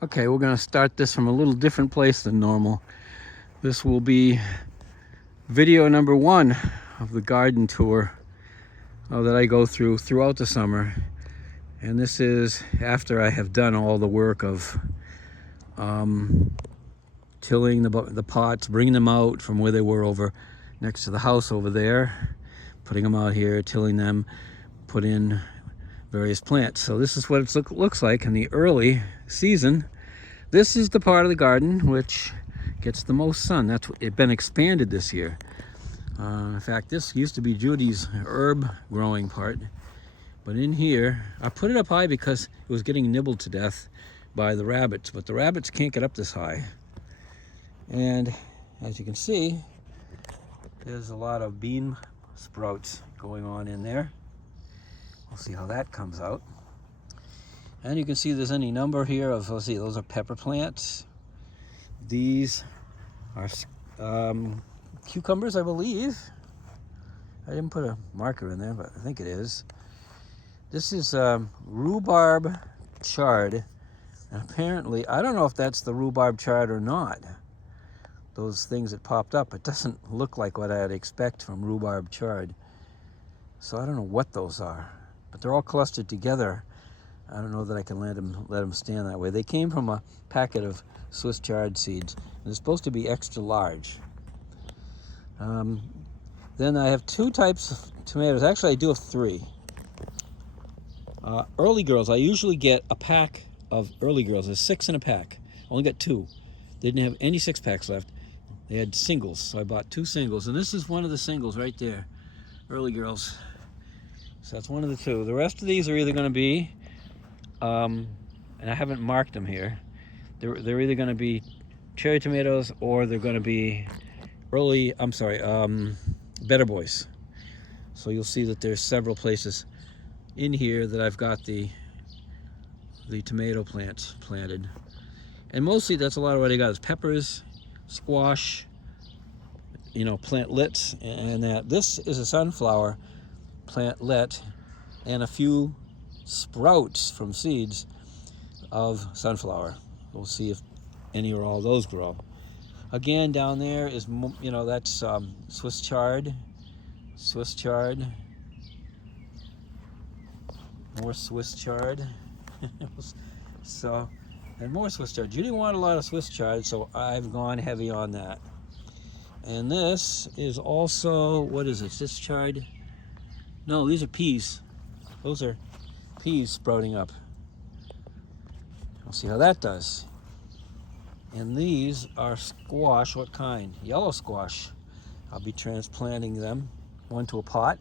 Okay, we're gonna start this from a little different place than normal. This will be video number 1 of the garden tour that I go throughout the summer. And this is after I have done all the work of tilling the pots, bringing them out from where they were over next to the house over there, putting them out here, tilling them, put in various plants. So this is what it looks like in the early season. This is the part of the garden which gets the most sun. That's it's been expanded this year. In fact, this used to be Judy's herb growing part, but in here, I put it up high because it was getting nibbled to death by the rabbits, but the rabbits can't get up this high. And as you can see, there's a lot of bean sprouts going on in there. We'll see how that comes out. And you can see there's any number here of, let's see, those are pepper plants. These are cucumbers, I believe. I didn't put a marker in there, but I think it is. This is rhubarb chard. And apparently, I don't know if that's the rhubarb chard or not. Those things that popped up, it doesn't look like what I'd expect from rhubarb chard. So I don't know what those are, but they're all clustered together. I don't know that I can let them stand that way. They came from a packet of Swiss chard seeds. And they're supposed to be extra large. Then I have 2 types of tomatoes. Actually, I do have 3. Early girls, I usually get a pack of early girls. There's 6 in a pack. I only got 2. They didn't have any 6-packs left. They had singles, so I bought 2 singles. And this is one of the singles right there. Early girls. So that's one of the 2. The rest of these are either going to be, and I haven't marked them here, they're either going to be cherry tomatoes or they're going to be Better Boys. So you'll see that there's several places in here that I've got the tomato plants planted. And mostly that's a lot of what I got is peppers, squash, plantlets, and that. This is a sunflower plantlet and a few sprouts from seeds of sunflower. We'll see if any or all those grow. Again, down there is, that's Swiss chard, more Swiss chard. So, and more Swiss chard. You didn't want a lot of Swiss chard, so I've gone heavy on that. And this is also, what is it? This chard? No, these are peas. Those are peas sprouting up. We'll see how that does. And these are squash. What kind? Yellow squash. I'll be transplanting them, one to a pot.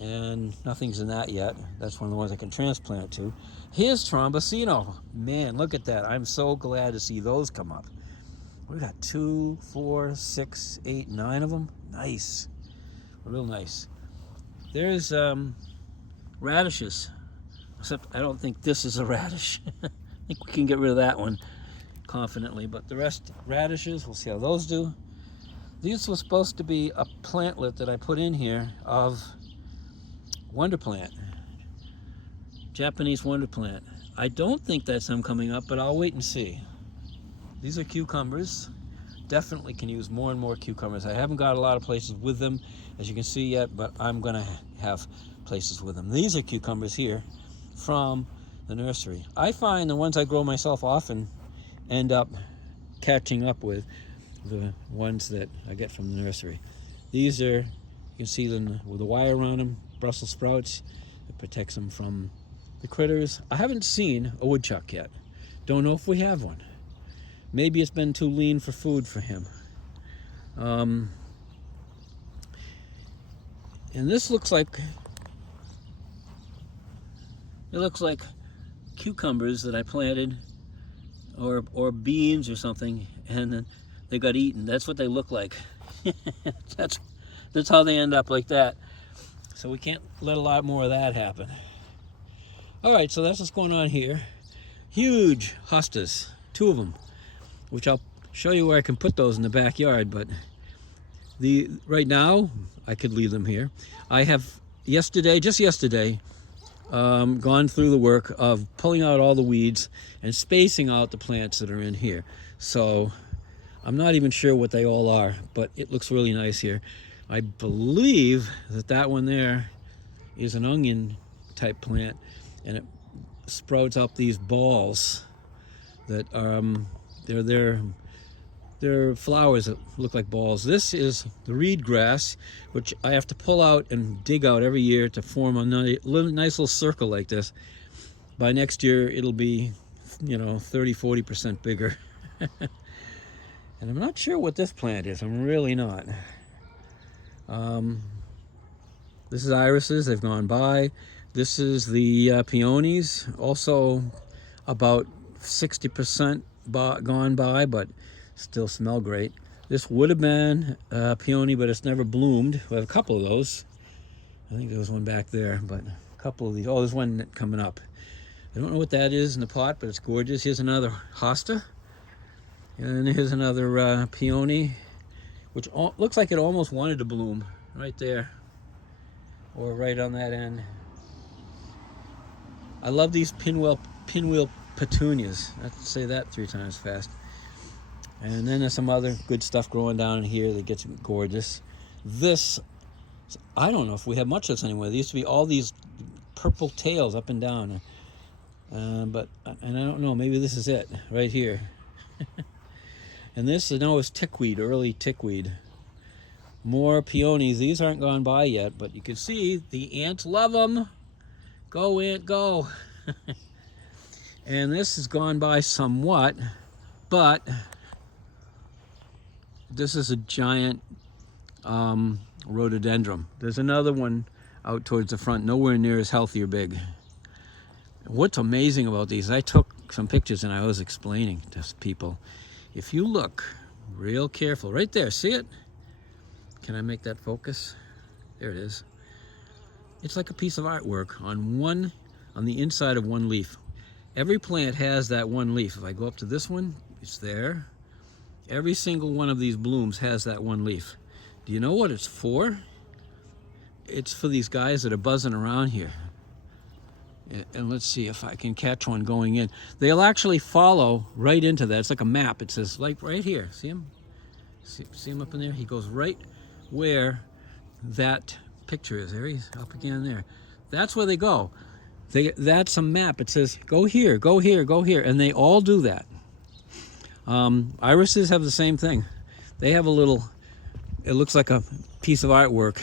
And nothing's in that yet. That's one of the ones I can transplant to. Here's Trombosino. Man, look at that. I'm so glad to see those come up. We got 2, 4, 6, 8, 9 of them. Nice. Real nice. There's radishes. Except I don't think this is a radish. I think we can get rid of that one confidently. But the rest, radishes, we'll see how those do. These were supposed to be a plantlet that I put in here of wonder plant, Japanese wonder plant. I don't think that's them coming up, but I'll wait and see. These are cucumbers. Definitely can use more and more cucumbers. I haven't got a lot of places with them, as you can see yet, but I'm gonna have places with them. These are cucumbers here from the nursery. I find the ones I grow myself often end up catching up with the ones that I get from the nursery. These are, you can see them with a wire around them, Brussels sprouts. It protects them from the critters. I haven't seen a woodchuck yet. Don't know if we have one. Maybe it's been too lean for food for him. And this looks like, cucumbers that I planted, or beans or something, and then they got eaten. That's what they look like. That's how they end up like that. So we can't let a lot more of that happen. All right, so that's what's going on here. Huge hostas, 2 of them, which I'll show you where I can put those in the backyard, but right now I could leave them here. I have just yesterday, gone through the work of pulling out all the weeds and spacing out the plants that are in here. So I'm not even sure what they all are, but it looks really nice here. I believe that that one there is an onion type plant, and it sprouts up these balls that they're flowers that look like balls. This is the reed grass, which I have to pull out and dig out every year to form a nice little circle like this. By next year it'll be, 30-40% bigger. And I'm not sure what this plant is. I'm really not. This is irises. They've gone by. This is the peonies, also about 60% gone by, but still smell great. This would have been peony, but it's never bloomed. We have a couple of those. I think there was one back there, but a couple of these. Oh, there's one coming up. I don't know what that is in the pot, but it's gorgeous. Here's another hosta. And here's another peony, which looks like it almost wanted to bloom right there, or right on that end. I love these pinwheel petunias. I have to say that 3 times fast. And then there's some other good stuff growing down in here that gets gorgeous. This, I don't know if we have much of this anymore. There used to be all these purple tails up and down. And I don't know, maybe this is it right here. And this, is tickweed, early tickweed. More peonies. These aren't gone by yet, but you can see the ants love them. Go, ant, go. And this has gone by somewhat, but this is a giant rhododendron. There's another one out towards the front, nowhere near as healthy or big. What's amazing about these, I took some pictures and I was explaining to people. If you look real careful, right there, see it? Can I make that focus? There it is. It's like a piece of artwork on the inside of one leaf. Every plant has that one leaf. If I go up to this one, it's there. Every single one of these blooms has that one leaf. Do you know what it's for? It's for these guys that are buzzing around here. And let's see if I can catch one going in. They'll actually follow right into that. It's like a map. It says, like right here. See him? See him up in there? He goes right where that picture is. There he's up again there. That's where they go. That's a map. It says, go here, go here, go here. And they all do that. Irises have the same thing. They have a little, it looks like a piece of artwork.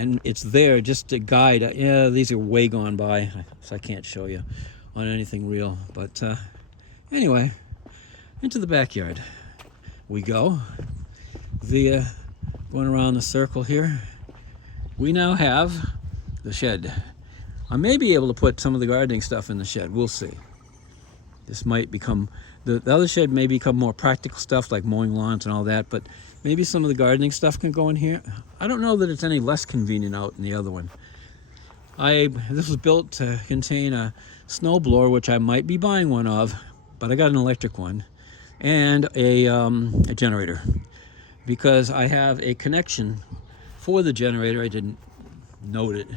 And it's there just to guide. Yeah, these are way gone by, so I can't show you on anything real. But anyway, into the backyard we go. Going around the circle here. We now have the shed. I may be able to put some of the gardening stuff in the shed. We'll see. This might become, the other shed may become more practical stuff like mowing lawns and all that, but maybe some of the gardening stuff can go in here. I don't know that it's any less convenient out in the other one. This was built to contain a snowblower, which I might be buying one of, but I got an electric one, and a generator, because I have a connection for the generator. I didn't note it,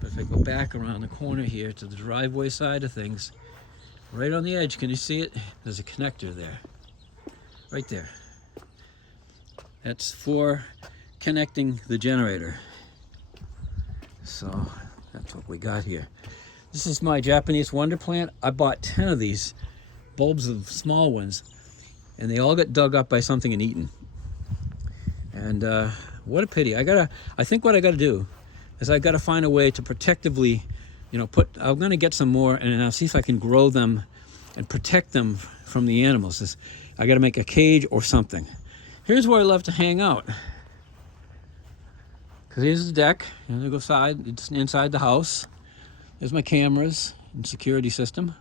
but if I go back around the corner here to the driveway side of things, right on the edge, can you see it? There's a connector there, right there. That's for connecting the generator. So that's what we got here. This is my Japanese wonder plant. I bought 10 of these bulbs of small ones, and they all got dug up by something and eaten. And what a pity. I think what I gotta do is I gotta find a way to protectively, I'm gonna get some more and I'll see if I can grow them and protect them from the animals. I gotta make a cage or something. Here's where I love to hang out. Because here's the deck, and I go inside the house. There's my cameras and security system.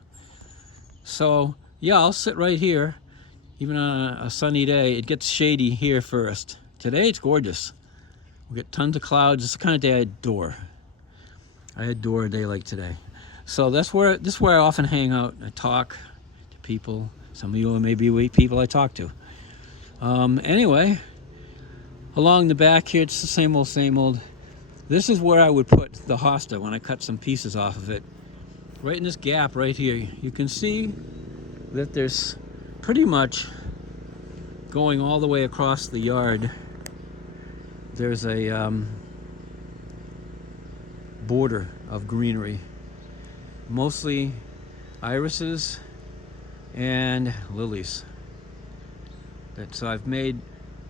So yeah, I'll sit right here, even on a sunny day. It gets shady here first. Today it's gorgeous. We get tons of clouds. It's the kind of day I adore. I adore a day like today. So this is where I often hang out. I talk to people. Some of you may be people I talk to. Anyway, along the back here, it's the same old. This is where I would put the hosta when I cut some pieces off of it. Right in this gap right here, you can see that there's pretty much going all the way across the yard. There's a border of greenery, mostly irises and lilies. So I've made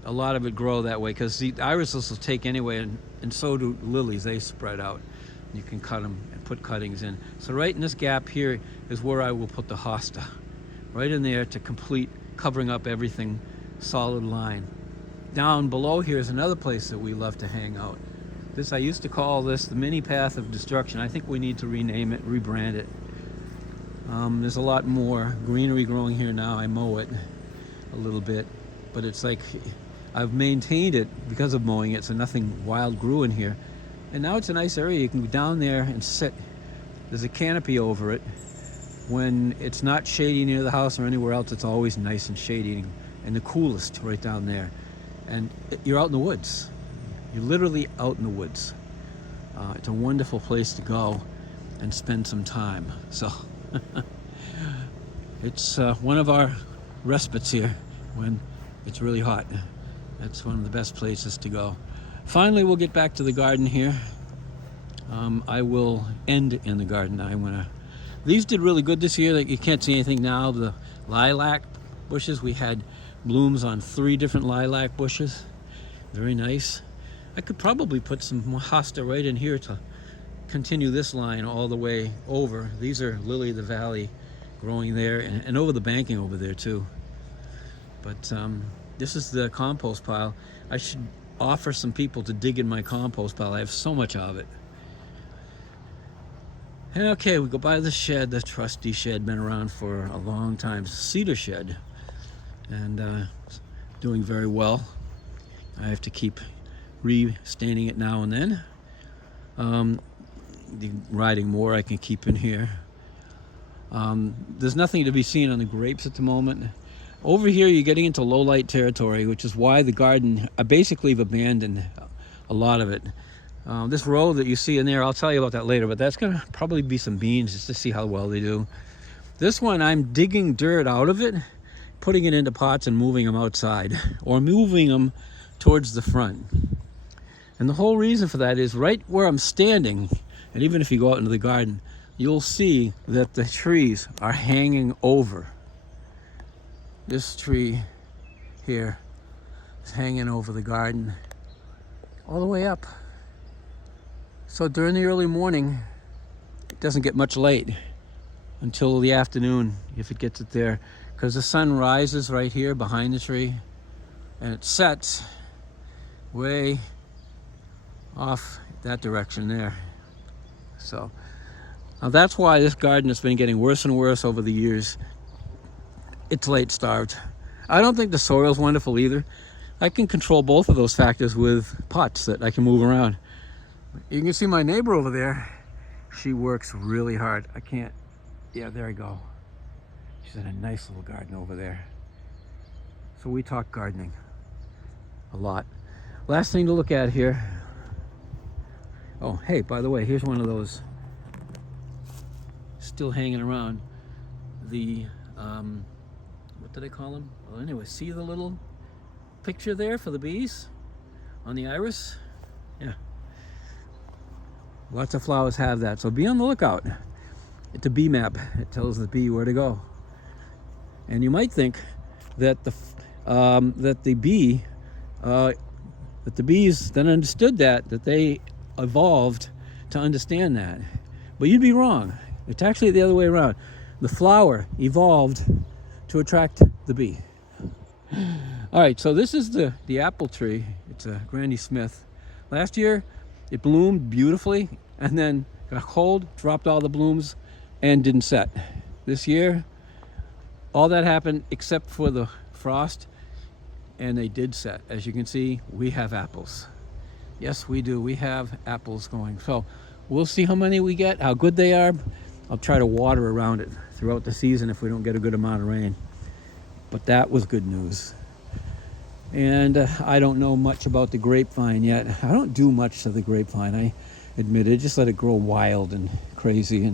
a lot of it grow that way because the irises will take anyway, and so do lilies. They spread out. You can cut them and put cuttings in. So right in this gap here is where I will put the hosta, right in there to complete covering up everything, solid line. Down below here is another place that we love to hang out. This, I used to call this the mini path of destruction. I think we need to rename it, rebrand it. There's a lot more greenery growing here now. I mow it a little bit, but it's like I've maintained it because of mowing it, so nothing wild grew in here. And now it's a nice area. You can go down there and sit. There's a canopy over it. When it's not shady near the house or anywhere else, it's always nice and shady and the coolest right down there. And you're out in the woods. You're literally out in the woods. It's a wonderful place to go and spend some time. So it's one of our respites here when it's really hot. That's one of the best places to go. Finally, we'll get back to the garden here. I will end in the garden. These did really good this year. Like, you can't see anything now. The lilac bushes, we had blooms on 3 different lilac bushes. Very nice. I could probably put some hosta right in here to continue this line all the way over. These are lily of the valley growing there, and over the banking over there too. But this is the compost pile. I should offer some people to dig in my compost pile. I have so much of it. Okay, we go by the shed, the trusty shed, been around for a long time, cedar shed, and doing very well. I have to keep re-staining it now and then. The riding more I can keep in here. There's nothing to be seen on the grapes at the moment. Over here you're getting into low light territory, which is why the garden, I basically have abandoned a lot of it. This row that you see in there, I'll tell you about that later, but that's gonna probably be some beans just to see how well they do. This one, I'm digging dirt out of it, putting it into pots and moving them outside, or moving them towards the front. And the whole reason for that is right where I'm standing, and even if you go out into the garden, you'll see that the trees are hanging over. This tree here is hanging over the garden all the way up. So during the early morning, it doesn't get much light until the afternoon, if it gets it there, because the sun rises right here behind the tree and it sets way off that direction there. So now that's why this garden has been getting worse and worse over the years. It's late starved. I don't think the soil's wonderful either. I can control both of those factors with pots that I can move around. You can see my neighbor over there. She works really hard. I can't, yeah, there I go. She's in a nice little garden over there. So we talk gardening a lot. Last thing to look at here. Oh, hey, by the way, here's one of those still hanging around. The, what did I call them? Well, anyway, see the little picture there for the bees on the iris? Yeah. Lots of flowers have that, so be on the lookout. It's a bee map. It tells the bee where to go. And you might think that the bees then understood that they evolved to understand that. But you'd be wrong. It's actually the other way around. The flower evolved to attract the bee. All right, so this is the apple tree. It's a Granny Smith. Last year, it bloomed beautifully and then got cold, dropped all the blooms, and didn't set. This year, all that happened except for the frost, and they did set. As you can see, we have apples. Yes, we do. We have apples going. So we'll see how many we get, how good they are. I'll try to water around it throughout the season if we don't get a good amount of rain. But that was good news. And I don't know much about the grapevine yet. I don't do much to the grapevine, I admit it. Just let it grow wild and crazy.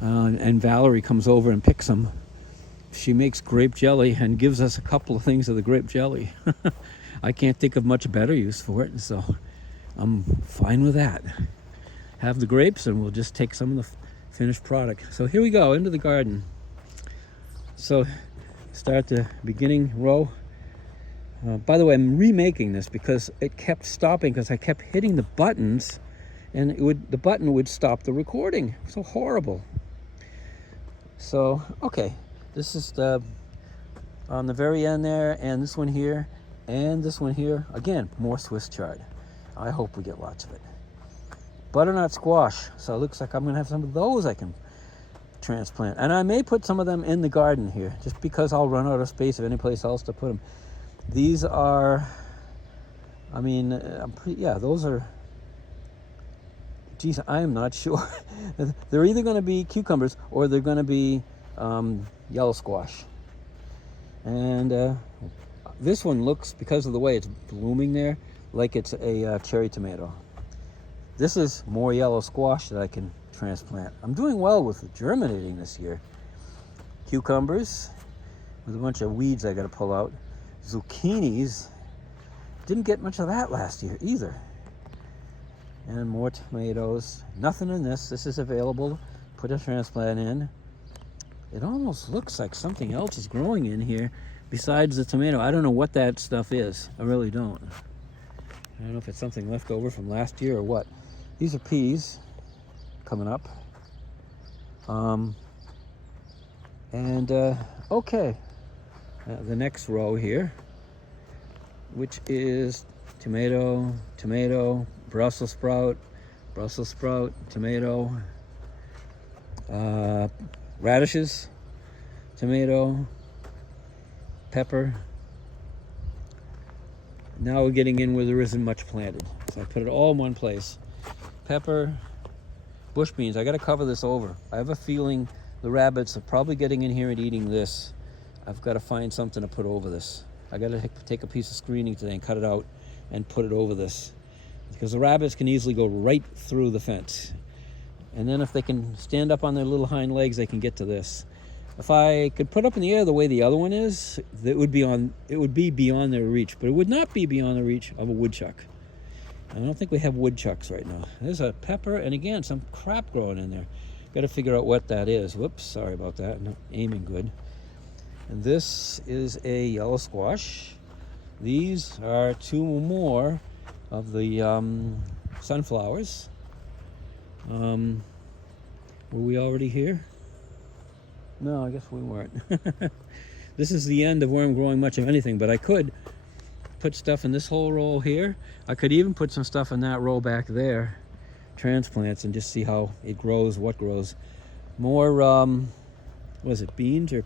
And Valerie comes over and picks them. She makes grape jelly and gives us a couple of things of the grape jelly. I can't think of much better use for it, so I'm fine with that. Have the grapes and we'll just take some of the finished product. So here we go, into the garden. So start the beginning row. By the way, I'm remaking this because it kept stopping because I kept hitting the buttons and the button would stop the recording. So horrible. So, okay, this is on the very end there, and this one here, and this one here. Again, more Swiss chard. I hope we get lots of it. Butternut squash. So it looks like I'm gonna have some of those I can transplant. And I may put some of them in the garden here, just because I'll run out of space of any place else to put them. These are, I mean, yeah, those are, geez, I am not sure. They're either going to be cucumbers or they're going to be yellow squash. And this one looks, because of the way it's blooming there, like it's a cherry tomato. This is more yellow squash that I can transplant. I'm doing well with germinating this year. Cucumbers with a bunch of weeds I got to pull out. Zucchinis, didn't get much of that last year either. And more tomatoes. Nothing in this. This is available. Put a transplant in. It almost looks like something else is growing in here besides the tomato. I don't know what that stuff is. I really don't. I don't know if it's something left over from last year or what. These are peas coming up. Okay. The next row here, which is tomato, tomato, Brussels sprout, tomato, radishes, tomato, pepper. Now we're getting in where there isn't much planted. So I put it all in one place. Pepper, bush beans. I got to cover this over. I have a feeling the rabbits are probably getting in here and eating this. I've got to find something to put over this. I got to take a piece of screening today and cut it out and put it over this, because the rabbits can easily go right through the fence. And then if they can stand up on their little hind legs, they can get to this. If I could put up in the air the way the other one is, it would be beyond their reach, but it would not be beyond the reach of a woodchuck. I don't think we have woodchucks right now. There's a pepper, and again, some crap growing in there. Got to figure out what that is. Whoops, sorry about that. Not aiming good. And this is a yellow squash. These are two more of the sunflowers. Were we already here? No, I guess we weren't. This is the end of where I'm growing much of anything, but I could put stuff in this whole row here. I could even put some stuff in that row back there, transplants, and just see how it grows, what grows. More, what is it, beans, or it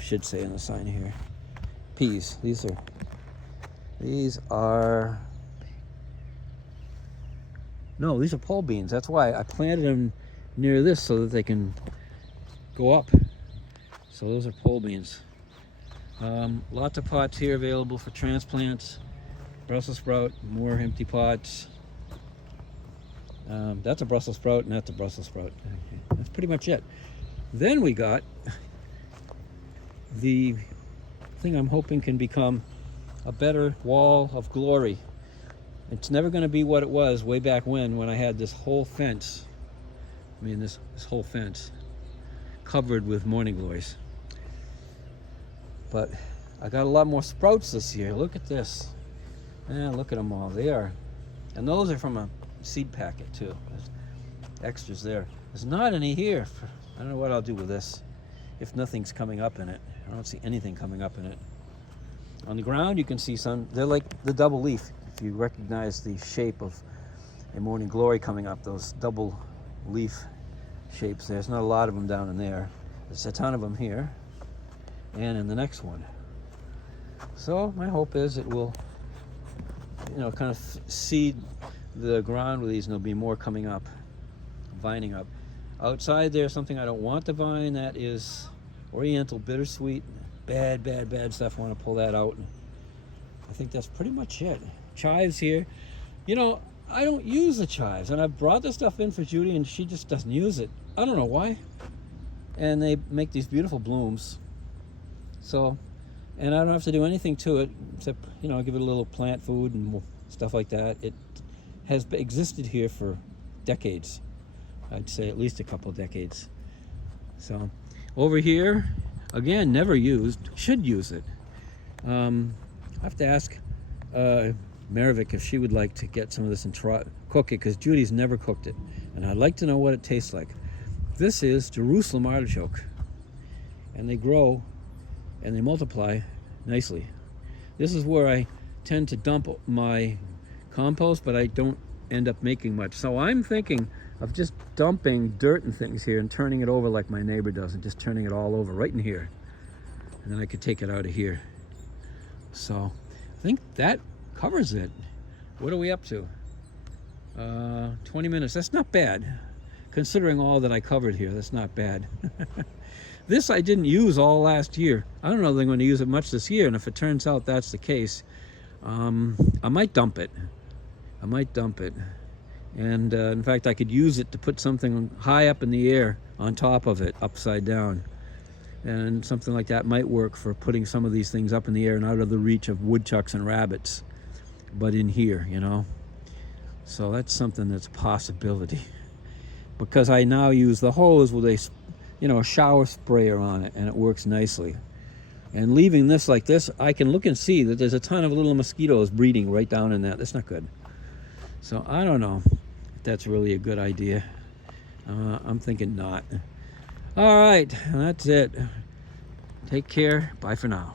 should say on the sign here, peas. These are, no, these are pole beans. That's why I planted them near this, so that they can go up. So those are pole beans. Lots of pots here available for transplants. Brussels sprout, more empty pots. That's a Brussels sprout, and that's a Brussels sprout. That's pretty much it. Then we got the thing I'm hoping can become a better wall of glory. It's never going to be what it was way back when I had this whole fence. I mean, this whole fence covered with morning glories. But I got a lot more sprouts this year. Look at this. Look at them all. They are, and those are from a seed packet too. There's extras there. There's not any here. I don't know what I'll do with this if nothing's coming up in it. I don't see anything coming up in it. On the ground you can see some. They're like the double leaf. If you recognize the shape of a morning glory coming up, those double leaf shapes, there's not a lot of them down in there. There's a ton of them here and in the next one. So my hope is it will, kind of seed the ground with these, and there'll be more coming up, vining up. Outside there's something I don't want to vine. That is Oriental bittersweet. Bad stuff. I want to pull that out and I think that's pretty much it. Chives here. You know, I don't use the chives, and I've brought this stuff in for Judy, and she just doesn't use it. I don't know why. And they make these beautiful blooms. So, and I don't have to do anything to it except, you know, give it a little plant food and stuff like that. It has existed here for decades. I'd say at least a couple decades. So, over here, again, never used. Should use it. I have to ask Maravik if she would like to get some of this and cook it, because Judy's never cooked it, and I'd like to know what it tastes like. This is Jerusalem artichoke, and they grow and they multiply nicely. This is where I tend to dump my compost, but I don't end up making much. So I'm thinking of just dumping dirt and things here and turning it over like my neighbor does, and just turning it all over right in here, and then I could take it out of here. So I think that covers it. What are we up to? 20 minutes. That's not bad. Considering all that I covered here, that's not bad. This I didn't use all last year. I don't know if I'm going to use it much this year, and if it turns out that's the case, I might dump it. I might dump it. And in fact, I could use it to put something high up in the air on top of it, upside down. And something like that might work for putting some of these things up in the air and out of the reach of woodchucks and rabbits, but in here, you know. So that's something that's a possibility, because I now use the hose with a, you know, a shower sprayer on it, and it works nicely. And leaving this like this, I can look and see that there's a ton of little mosquitoes breeding right down in that. That's not good. So I don't know if that's really a good idea. I'm thinking not. All right, that's it. Take care. Bye for now.